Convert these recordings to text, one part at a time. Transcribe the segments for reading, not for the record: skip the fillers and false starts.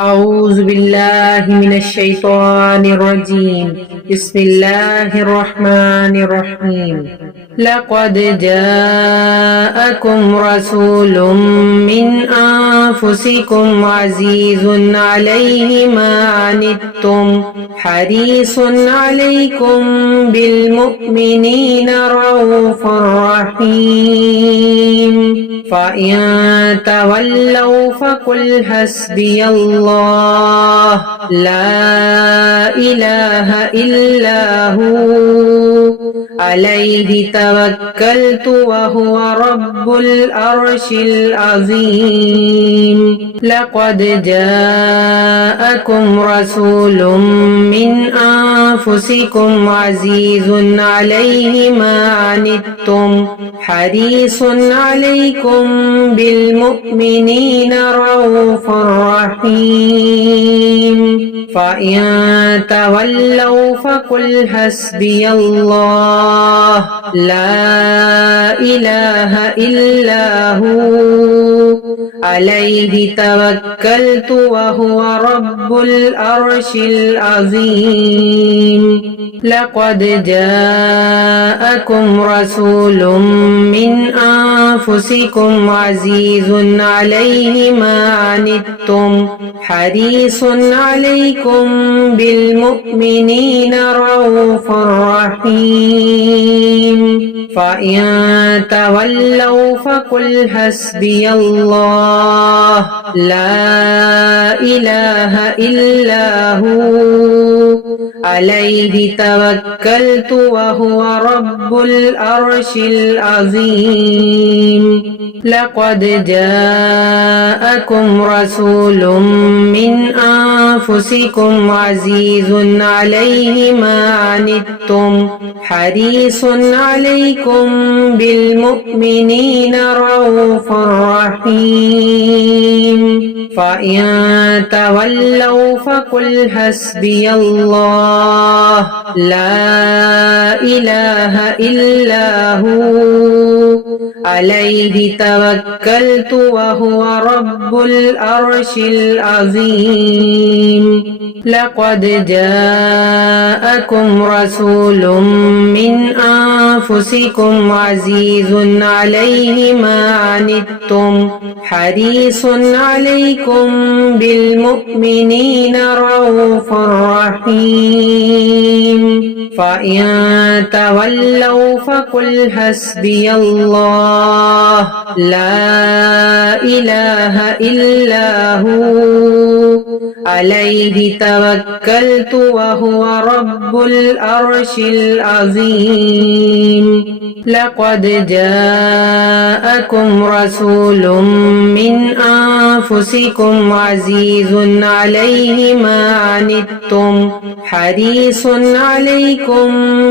أعوذ بالله من الشيطان الرجيم. بسم الله الرحمن الرحيم. لقد جاءكم رسول من أنفسكم عزيز عليه ما عنتم حريص عليكم بالمؤمنين رؤوف رحيم. فإن تولوا فقل حسبي الله لا إله إلا هو عليه توكلت وهو رب العرش العظيم. لقد جاءكم رسول من أنفسكم عزيز عليه ما عنتم حريص عليكم بالمؤمنين رؤوف رحيم. فإن تولوا فقل حسبي الله لا إله إلا هو عليه توكلت وهو رب العرش العظيم. لقد جاءكم رسول من أنفسكم عزيز عليه ما عنتم حريص عليكم بالمؤمنين رؤوف رحيم. فإن تولوا فقل حسبي الله لا إله إلا هو عليه توكلت وهو رب العرش العظيم. لقد جاءكم رسول من أنفسكم عزيز عليه ما عنتم حريص عليكم بالمؤمنين رؤوف رحيم. فإن تولوا فقل حسبي الله لا إله إلا هو عليه توكلت وهو رب العرش العظيم. لقد جاءكم رسول من أنفسكم عزيز عليه ما عنتم حريص عليكم بالمؤمنين رؤوف رحيم. فإن تولوا فقل حسبي الله لا إله إلا هو عليه توكلت وهو رب العرش العظيم. لقد جاءكم رسول من أنفسكم عزيز عليه ما عنتم حريص عليكم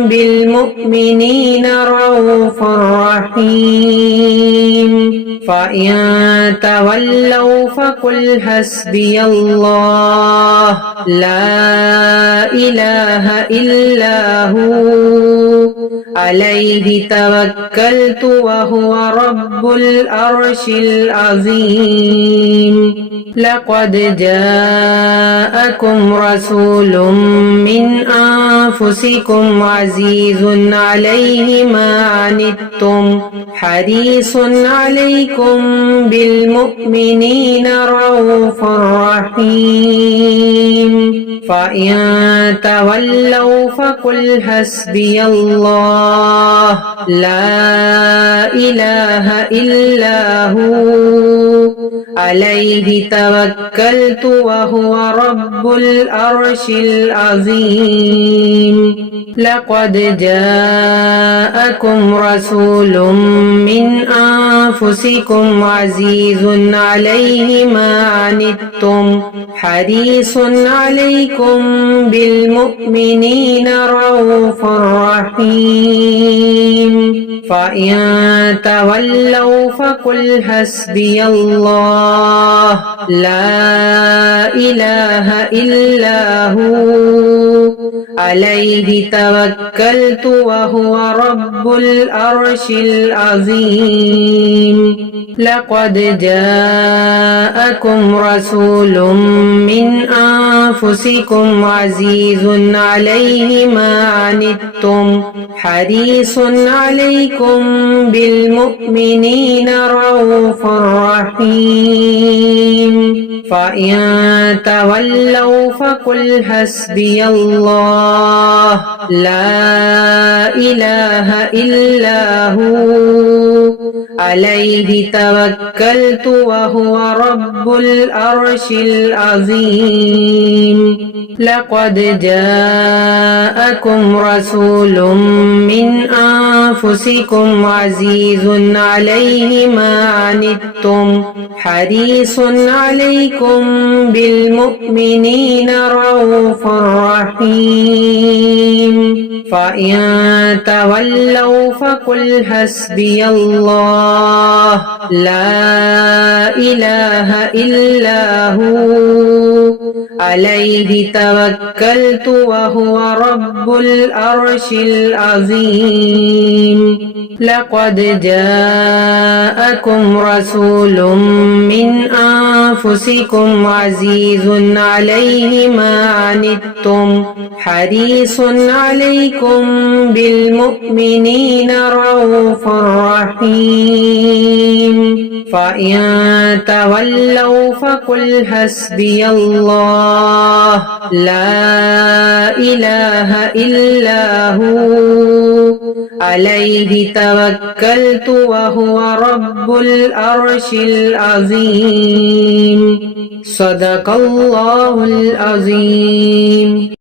بالمؤمنين رؤوف رحيم. فإن تولوا فقل حسبي الله لا إله إلا هو عليه توكلت وهو رب العرش العظيم. لقد جاءكم رسول من أنفسكم عزيز عليه ما عنتم حريص عليكم بالمؤمنين رؤوف رحيم. فإن تولوا فقل حسبي الله لا إله إلا هو عليه توكلت وهو رب العرش العظيم. لقد جاءكم رسول من أنفسكم عزيز عليه ما عنتم حريص عليكم بالمؤمنين رؤوف رحيم. فإن تولوا فقل حسبي الله لا إله إلا هو عليه توكلت وهو رب العرش العظيم لقد جاءكم رسول من أنفسكم عزيز عليه ما عنتم حريص عليكم بالمؤمنين رؤوف رحيم فإن تولوا فقل حسبي الله لا إله إلا هو عليه توكلت وهو رب العرش العظيم لقد جاءكم رسول من أنفسكم عزيز عليه ما عنتم حريص عليكم بالمؤمنين رؤوف رحيم فإن تولوا فقل حسبي الله لا إله إلا هو عليه توكلت وهو رب العرش العظيم لقد جاءكم رسول من أنفسكم عزيز عليه ما عنتم حريص عليكم بالمؤمنين رؤوف رحيم فإن تولوا فقل حسبي الله لا إله إلا هو عليه توكلت وهو رب العرش العظيم صدق الله العظيم